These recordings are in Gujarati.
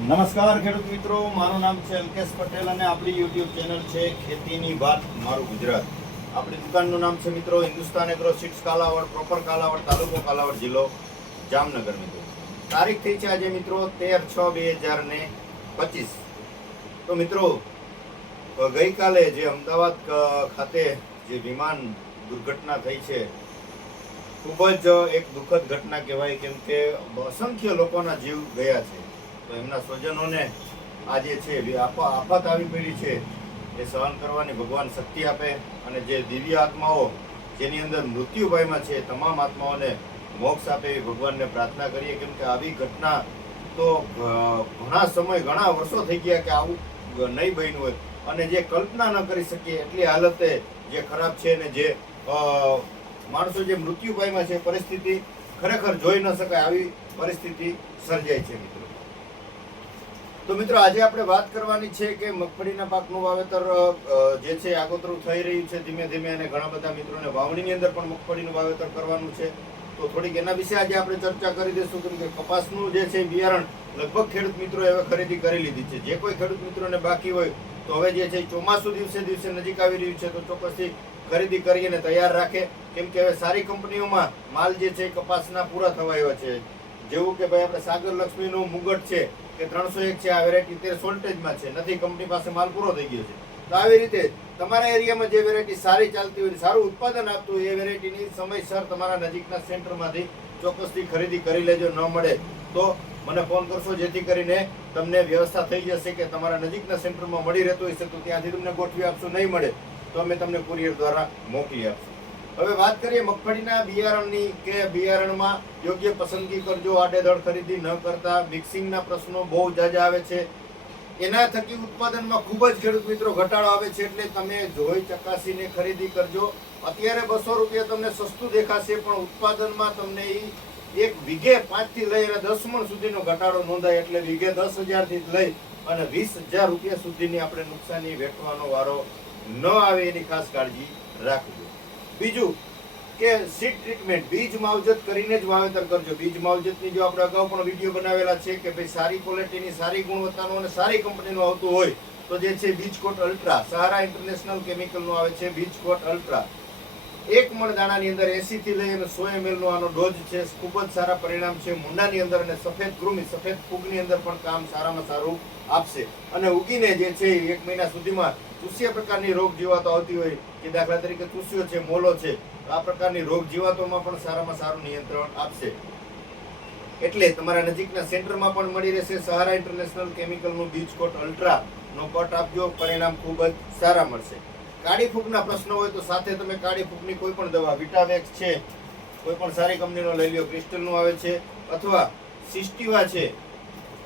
નમસ્કાર ખેડૂત મિત્રો, મારું નામ છે અંકેશ પટેલ અને આપણી યુટ્યુબ ચેનલ છે ખેતીની વાત મારું ગુજરાત. આપણી દુકાનનું નામ છે મિત્રો Hindustan agro seeds Kalavad, proper Kalavad, તાલુકો કાલાવડ, જિલ્લો જામનગર. મિત્રો તારીખ થઈ છે આજે મિત્રો 13/6/2025. તો મિત્રો ગઈકાલે જે અમદાવાદ ખાતે જે વિમાન દુર્ઘટના થઈ છે, ખૂબ જ એક દુઃખદ ઘટના કહેવાય, કેમ કે અસંખ્ય લોકોના જીવ ગયા છે. તો એમના સ્વજનોને આજે છે આફત આવી પડી છે, એ સહન કરવાની ભગવાન શક્તિ આપે, અને જે દિવ્ય આત્માઓ જેની અંદર મૃત્યુ ભયમાં છે તમામ આત્માઓને મોક્ષ આપે એવી ભગવાનને પ્રાર્થના કરીએ. કેમ કે આવી ઘટના તો ઘણા સમય, ઘણા વર્ષો થઈ ગયા કે આવું નહીં બન્યું હોય, અને જે કલ્પના ન કરી શકીએ એટલી હાલતે જે ખરાબ છે, ને જે માણસો જે મૃત્યુ ભયમાં છે, પરિસ્થિતિ ખરેખર જોઈ ન શકાય આવી પરિસ્થિતિ સર્જાય છે. મિત્રો તો મિત્રો આજે આપણે વાત કરવાની છે કે મગફળીના પાકનું વાવેતર જે છે આગોતરું થઈ રહ્યું છે ધીમે ધીમે, અને ઘણા બધા મિત્રોને વાવણીની અંદર પણ મગફળીનું વાવેતર કરવાનું છે. તો થોડીક એના વિશે આજે આપણે ચર્ચા કરી દઈશું. કેમ કે કપાસનું જે છે બિયારણ લગભગ ખેડૂત મિત્રો હવે ખરીદી કરી લીધી છે. જે કોઈ ખેડૂત મિત્રોને બાકી હોય તો હવે જે છે ચોમાસું દિવસે દિવસે નજીક આવી રહ્યું છે, તો ચોક્કસથી ખરીદી કરી અને તૈયાર રાખે. કેમ કે હવે સારી કંપનીઓમાં માલ જે છે કપાસના પૂરા થવા આવ્યા છે. જેવું કે ભાઈ આપણે સાગર લક્ષ્મીનું મુગટ છે કે 301 છે, આ વેરાયટી અત્યારે શોર્ટેજમાં છે, નથી, કંપની પાસે માલ પૂરો થઈ ગયો છે. તો આવી રીતે તમારા એરિયામાં જે વેરાયટી સારી ચાલતી હોય, સારું ઉત્પાદન આપતું હોય, એ વેરાયટીની સમયસર તમારા નજીકના સેન્ટરમાંથી ચોક્કસથી ખરીદી કરી લેજો. ન મળે તો મને ફોન કરશો, જેથી કરીને તમને વ્યવસ્થા થઈ જશે કે તમારા નજીકના સેન્ટરમાં મળી રહેતું હશે તો ત્યાંથી તમને ગોઠવી આપશું. નહીં મળે તો અમે તમને કુરિયર દ્વારા મોકલી આપશું. હવે વાત કરીએ મગફળીના બિયારણની, કે બિયારણમાં યોગ્ય પસંદગી કરજો. આડેધડ ખરીદી ન કરતા. મિક્સિંગના પ્રશ્નો બહુ જાજા આવે છે, એના થકી ઉત્પાદનમાં ખૂબ જ ખેડૂત મિત્રો ઘટાડો આવે છે. એટલે તમે જોઈ ચકાસીને ખરીદી કરજો. અત્યારે 200 રૂપિયા તમને સસ્તું દેખાશે, પણ ઉત્પાદનમાં તમને એક વીઘે 5 થી લઈ અને 10 મણ સુધીનો ઘટાડો નોંધાય. એટલે વીઘે 10,000 થી લઈ અને 20,000 રૂપિયા સુધીની આપણે નુકસાની વેઠવાનો વારો ન આવે, એની ખાસ કાળજી રાખજો. બીજું કે સીડ ટ્રીટમેન્ટ, બીજ માવજત કરીને જ વાવેતર કરજો. બીજ માવજતની જો આપણે અગાઉ પણ વિડીયો બનાવેલા છે કે ભાઈ સારી ક્વોલિટીની, સારી ગુણવત્તાનું અને સારી કંપનીનું આવતું હોય તો જે છે બીજકોટ અલ્ટ્રા, સહારા ઇન્ટરનેશનલ કેમિકલનું આવે છે બીજકોટ અલ્ટ્રા. 1 મણ દાણાની અંદર 80 થી લઈ અને 100 ml નો આનો ડોઝ છે. ખૂબ જ સારા પરિણામ છે મુંડાની અંદર, અને સફેદ કૃમિ, સફેદ ફૂગની અંદર પણ કામ સારામાં સારું આપશે. અને ઉગીને જે છે 1 મહિના સુધીમાં ચૂસ્યા પ્રકારની રોગ જીવાતો આવતી હોય, કે દાખલા તરીકે ચૂસ્યો છે, મોલો છે, આ પ્રકારની રોગ જીવાતોમાં પણ સારામાં સારું નિયંત્રણ આપશે. એટલે તમારા નજીકના સેન્ટરમાં પણ મળી રહેશે. સહારા ઇન્ટરનેશનલ કેમિકલનું બીજકોટ અલ્ટ્રા નો પટ આપજો, પરિણામ ખૂબ જ સારા મળશે. કાળી ફૂગના પ્રશ્નો હોય તો સાથે તમે કાળી ફૂગની કોઈ પણ દવા, વિટાવેક્સ છે, કોઈ પણ સારી કંપનીનો લઈ લ્યો, ક્રિસ્ટલનું આવે છે, અથવા સિસ્ટીવા છે,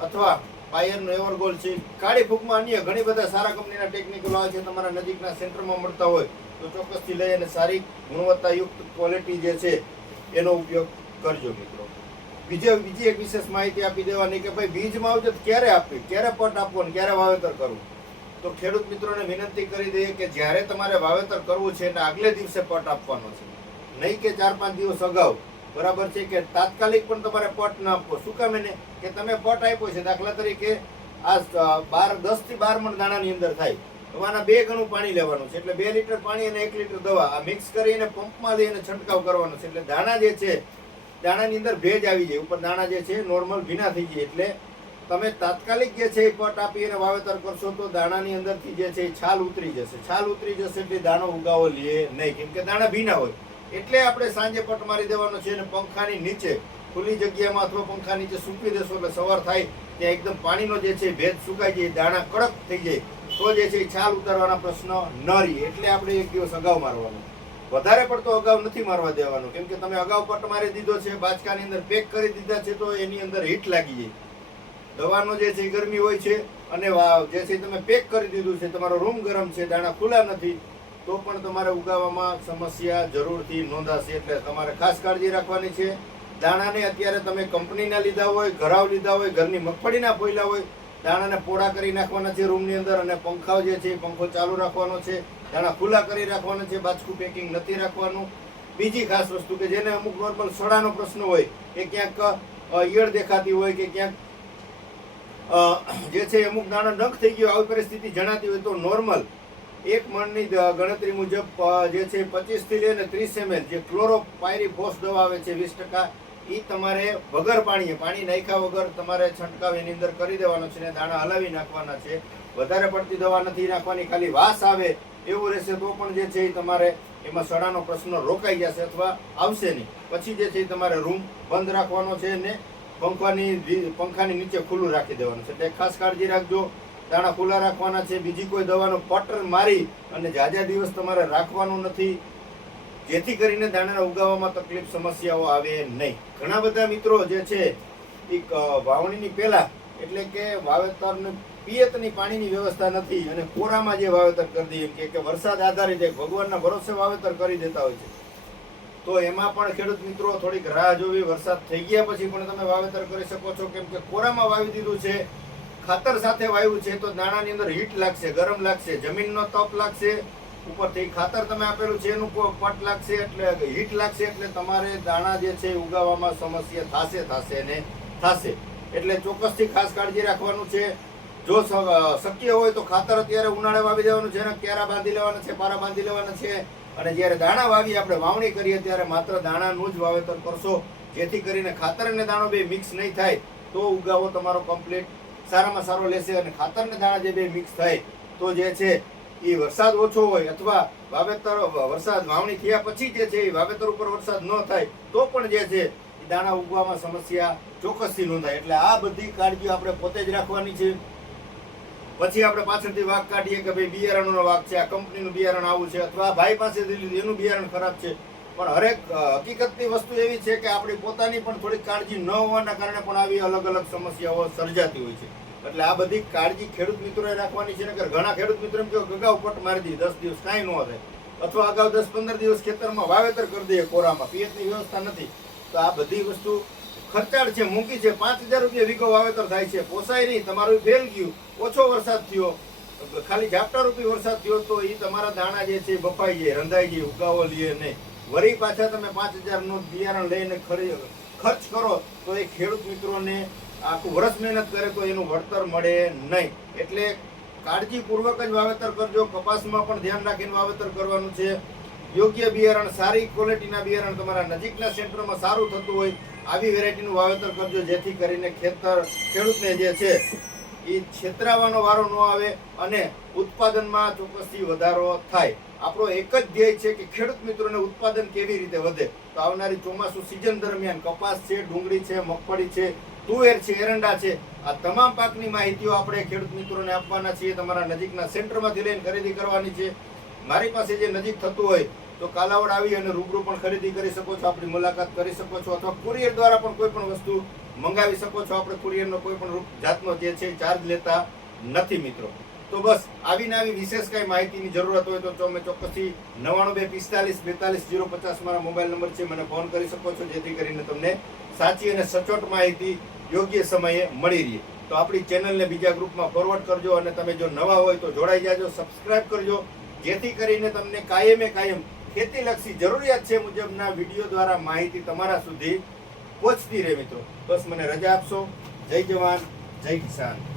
અથવા પાયરનો એવરગોલ્ડ છે. કાળી ફૂગમાં અન્ય ઘણી બધા સારા કંપનીના ટેકનિકલ આવે છે, તમારા નજીકના સેન્ટરમાં મળતા હોય તો ચોક્કસથી લઈ અને સારી ગુણવત્તાયુક્ત ક્વોલિટી જે છે એનો ઉપયોગ કરજો. મિત્રો બીજી એક વિશેષ માહિતી આપી દેવાની કે ભાઈ બીજ માવજત ક્યારે આપવી, ક્યારે પટ આપવો અને ક્યારે વાવેતર કરવું. તો ખેડૂત મિત્રોને વિનંતી કરી દઈએ કે જ્યારે તમારે વાવેતર કરવું છે એને આગલે દિવસે પટ આપવાનો છે, નહીં કે 4-5 દિવસ અગાઉ. બરાબર છે કે તાત્કાલિક પણ તમારે પટ ન આપવો. શું કામ એને કે તમે પટ આપ્યો છે, દાખલા તરીકે આ 10 થી 12 મણ દાણાની અંદર થાય, તમારા 2 ગણું પાણી લેવાનું છે. એટલે 2 લીટર પાણી અને 1 લીટર દવા આ મિક્સ કરીને પંપમાં લઈને છંટકાવ કરવાનો છે. એટલે દાણા જે છે, દાણાની અંદર ભેજ આવી જાય, ઉપર દાણા જે છે નોર્મલ ભીના થઈ જાય. એટલે તમે તાત્કાલિક જે છે પટ આપી અને વાવેતર કરશો તો દાણાની અંદરથી જે છે છાલ ઉતરી જશે. છાલ ઉતરી જશે એટલે દાણો ઉગાવો લે નહીં, કેમ કે દાણા ભીના હોય. એટલે આપણે સાંજે પટ મારી દેવાનો છે, અને પંખાની નીચે ખુલ્લી જગ્યામાં અથવા પંખા નીચે સૂકવી દેશો. એટલે સવાર થાય ત્યાં એકદમ પાણીનો જે છે ભેજ સુકાઈ જાય, દાણા કડક થઈ જાય, તો જે છે છાલ ઉતારવાના પ્રશ્ન ન રહે. એટલે આપણે 1 દિવસ અગાઉ મારવાનો, વધારે પડતો અગાઉ નથી મારવા દેવાનો. કેમ કે તમે અગાઉ પટ મારી દીધો છે, બાચકાની અંદર પેક કરી દીધા છે, તો એની અંદર હીટ લાગી જાય. દવાનો જે છે ગરમી હોય છે, અને જે છે તમે પેક કરી દીધું છે, તમારો રૂમ ગરમ છે, દાણા ખુલ્લા નથી, તો પણ તમારે ઉગાવવામાં સમસ્યા જરૂરથી નોંધાશે. એટલે તમારે ખાસ કાળજી રાખવાની છે. દાણાને અત્યારે તમે કંપનીના લીધા હોય, ઘરાવ લીધા હોય, ઘરની મગફળીના પોયલા હોય, દાણાને પોળા કરી નાખવાના છે રૂમની અંદર, અને પંખાઓ જે છે પંખો ચાલુ રાખવાનો છે, દાણા ખુલ્લા કરી રાખવાના છે, બાચકું પેકિંગ નથી રાખવાનું. બીજી ખાસ વસ્તુ કે જેને અમુક નોર્મલ સડાનો પ્રશ્ન હોય, કે ક્યાંક ઈયળ દેખાતી હોય, કે ક્યાંક જે છે અમુક દાણા નખ થઈ ગયો આવી પરિસ્થિતિ જણાતી હોય તો નોર્મલ 1 મણની ગણતરી મુજબ જે છે 25 થી લઈને 30 ml જે ક્લોરોપાયરીફોસ દવા આવે છે 20%, એ તમારે વગર પાણી નાખ્યા વગર તમારે છંટકાવ એની અંદર કરી દેવાનો છે ને દાણા હલાવી નાખવાના છે. વધારે પડતી દવા નથી નાખવાની, ખાલી વાસ આવે એવું રહેશે તો પણ જે છે એ તમારે એમાં સડાનો પ્રશ્ન રોકાઈ જશે અથવા આવશે નહીં. પછી જે છે એ તમારે રૂમ બંધ રાખવાનો છે ને પંખાની નીચે ખુલ્લું રાખી દેવાનું છે. એટલે ખાસ કાળજી રાખજો, દાણા ખુલ્લા રાખવાના છે. બીજી કોઈ દવાનો પટર મારી અને જાજા દિવસ તમારે રાખવાનું નથી, જેથી કરીને દાણાના ઉગાવવામાં તકલીફ સમસ્યાઓ આવે નહીં. ઘણા બધા મિત્રો જે છે એક વાવણીની પહેલા એટલે કે વાવેતરની પિયતની પાણીની વ્યવસ્થા નથી અને કોરામાં જે વાવેતર કરી દઈએ કે વરસાદ આધારિત ભગવાનના ભરોસે વાવેતર કરી દેતા હોય છે, તો એમાં પણ ખેડૂત મિત્રો થોડીક રાહ જોવી. વરસાદ થઈ ગયા પછી પણ તમે વાવેતર કરી શકો છો, કેમ કે કોરામાં વાવી દીધું છે, ખાતર સાથે વાવ્યું છે તો દાણાની અંદર હીટ લાગશે, ગરમ લાગશે, જમીનનો તપ લાગશે, ઉપરથી ખાતર તમે આપેલું છે એનું પટ લાગશે એટલે હીટ લાગશે, એટલે તમારે દાણા જે છે ઉગાવવામાં સમસ્યા થશે. એટલે ચોક્કસથી ખાસ કાળજી રાખવાનું છે. જો શક્ય હોય તો ખાતર અત્યારે ઉનાળે વાવી દેવાનું છે, ક્યારા બાંધી લેવાના છે, પારા બાંધી લેવાના છે, અને જ્યારે દાણા વાવી આપણે વાવણી કરીએ ત્યારે માત્ર દાણાનું જ વાવેતર કરશો, જેથી કરીને ખાતર અને દાણો બે મિક્સ નહીં થાય તો ઉગાવો તમારો કમ્પ્લીટ સારામાં સારો લેશે. અને ખાતર અને દાણા જે બે મિક્સ થાય તો જે છે એ વરસાદ ઓછો હોય અથવા વાવણી થયા પછી જે છે એ વાવેતર ઉપર વરસાદ ન થાય તો પણ જે છે એ દાણા ઉગવામાં સમસ્યા ચોક્કસથી નોંધાય. એટલે આ બધી કાળજી આપણે પોતે જ રાખવાની છે. પછી આપણે પાછળથી વાક કાઢીએ કે ભાઈ બિયારણનો વાક છે, આ કંપનીનું બિયારણ આવું છે અથવા ભાઈ પાસેથી લીધું એનું બિયારણ ખરાબ છે, પણ હરેક હકીકતની વસ્તુ એવી છે કે આપણી પોતાની પણ થોડીક કાળજી ન હોવાના કારણે પણ આવી અલગ અલગ સમસ્યાઓ સર્જાતી હોય છે. એટલે આ બધી કાળજી ખેડૂત મિત્રોએ રાખવાની છે. નકર ઘણા ખેડૂત મિત્રો એમ કહો અગાઉ પટ મારી દઈએ 10 દિવસ કાંઈ ન થાય, અથવા અગાઉ 10-15 દિવસ ખેતરમાં વાવેતર કરી દઈએ કોરામાં, પિયતની વ્યવસ્થા નથી, તો આ બધી વસ્તુ ખર્ચાળ છે, મૂકી છે. 5000 રૂપિયા વીઘો વાવેતર થાય છે, પોસાય નહીં, તમારું ફેલ ગયું, ઓછો વરસાદ થયો, ખાલી ઝાપટા રૂપી વરસાદ થયો તો એ તમારા દાણા જે છે બફાઈ જાય, રંધાઈ જાય, ઉગાવો લે નહીં. વળી પાછા તમે 5000નું બિયારણ લઈને ખર્ચ કરો તો એ ખેડૂત મિત્રોને આખું વર્ષ મહેનત કરે તો એનું વળતર મળે નહીં. એટલે કાળજીપૂર્વક જ વાવેતર કરજો. કપાસમાં પણ ધ્યાન રાખીને વાવેતર કરવાનું છે. યોગ્ય બિયારણ, સારી ક્વોલિટીના બિયારણ તમારા નજીકના સેન્ટરમાં સારું થતું હોય આવી વેરાયટીનું વાવેતર કરજો, જેથી કરીને ખેડૂતને જે છે એ છેતરાવાનો વારો ન આવે અને ઉત્પાદનમાં ચોક્કસથી વધારો થાય. આપણો એક જ ધ્યેય છે કે ખેડૂત મિત્રોને ઉત્પાદન કેવી રીતે વધે. તો આવનારી ચોમાસુ સિઝન દરમિયાન કપાસ છે, ડુંગળી છે, મગફળી છે, તુવેર છે, એરંડા છે, આ તમામ પાકની માહિતીઓ આપણે ખેડૂત મિત્રોને આપવાના છીએ. તમારા નજીકના સેન્ટરમાંથી લઈને ખરીદી કરવાની છે. મારી પાસે જે નજીક થતું હોય તો કાલાવડ આવી અને રૂબરૂ પણ ખરીદી કરી શકો છો, આપણી મુલાકાત કરી શકો છો, અથવા કુરિયર દ્વારા પણ કોઈ પણ વસ્તુ મંગાવી શકો છો. આપણે કુરિયરનો કોઈ પણ જાતનો જે છે ચાર્જ લેતા નથી મિત્રો. તો બસ આવીને આવી વિશેષ કાંઈ માહિતીની જરૂરત હોય તો તમે ચોક્કસથી 9245424050 મારા મોબાઈલ નંબર છે, મને ફોન કરી શકો છો, જેથી કરીને તમને સાચી અને સચોટ માહિતી યોગ્ય સમયે મળી રહે. તો આપણી ચેનલને બીજા ગ્રુપમાં ફોરવર્ડ કરજો અને તમે જો નવા હોય તો જોડાઈ જાજો, સબસ્ક્રાઇબ કરજો, જેથી કરીને તમને કાયમ ખેતીલક્ષી જરૂરિયાત છે મુજબના વિડીયો દ્વારા માહિતી તમારા સુધી પહોંચતી રહે મિત્રો. બસ મને રજા આપશો. જય જવાન, જય કિસાન.